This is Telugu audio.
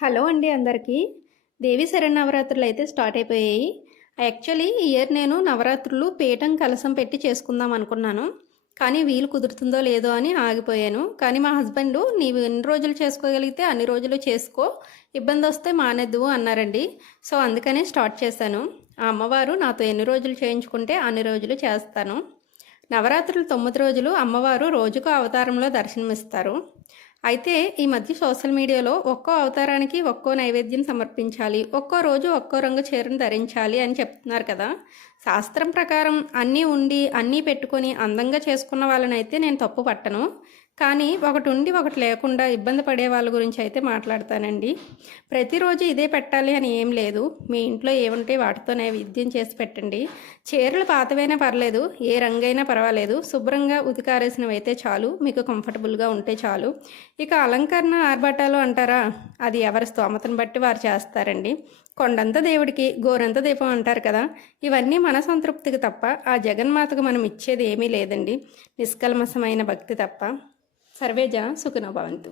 హలో అండి అందరికీ. దేవి శరన్నవరాత్రులు అయితే స్టార్ట్ అయిపోయాయి. యాక్చువల్లీ ఈ ఇయర్ నేను నవరాత్రులు పీఠం కలశం పెట్టి చేసుకుందాం అనుకున్నాను. కానీ వీలు కుదురుతుందో లేదో అని ఆగిపోయాను. కానీ మా హస్బెండ్ నీవు ఎన్ని రోజులు చేసుకోగలిగితే అన్ని రోజులు చేసుకో, ఇబ్బంది వస్తే మానేద్దు అన్నారండి. సో అందుకనే స్టార్ట్ చేశాను. ఆ అమ్మవారు నాతో ఎన్ని రోజులు చేయించుకుంటే అన్ని రోజులు చేస్తాను. నవరాత్రులు 9 రోజులు అమ్మవారు రోజుకో అవతారంలో దర్శనమిస్తారు. అయితే ఈ మధ్య సోషల్ మీడియాలో ఒక్కో అవతారానికి ఒక్కో నైవేద్యం సమర్పించాలి, ఒక్కో రోజు ఒక్కో రంగు చీరను ధరించాలి అని చెప్తున్నారు కదా. శాస్త్రం ప్రకారం అన్నీ ఉండి అన్నీ పెట్టుకొని అందంగా చేసుకున్న వాళ్ళనైతే నేను తప్పు పట్టను. కానీ ఒకటి ఉండి ఒకటి లేకుండా ఇబ్బంది పడే వాళ్ళ గురించి అయితే మాట్లాడతానండి. ప్రతిరోజు ఇదే పెట్టాలి అని ఏం లేదు. మీ ఇంట్లో ఏముంటే వాటితో నైవేద్యం చేసి పెట్టండి. చీరలు పాతవైనా పర్లేదు, ఏ రంగైనా పర్వాలేదు, శుభ్రంగా ఉతికారేసినవి అయితే చాలు, మీకు కంఫర్టబుల్గా ఉంటే చాలు. ఇక అలంకరణ ఆర్భాటాలు అంటారా, అది ఎవరి స్తోమతను బట్టి వారు చేస్తారండి. కొండంత దేవుడికి గోరంత దీపం అంటారు కదా. ఇవన్నీ మన సంతృప్తికి తప్ప ఆ జగన్మాతకు మనం ఇచ్చేది ఏమీ లేదండి, నిష్కల్మషమైన భక్తి తప్ప. సర్వేజ సుఖినో భవంతు.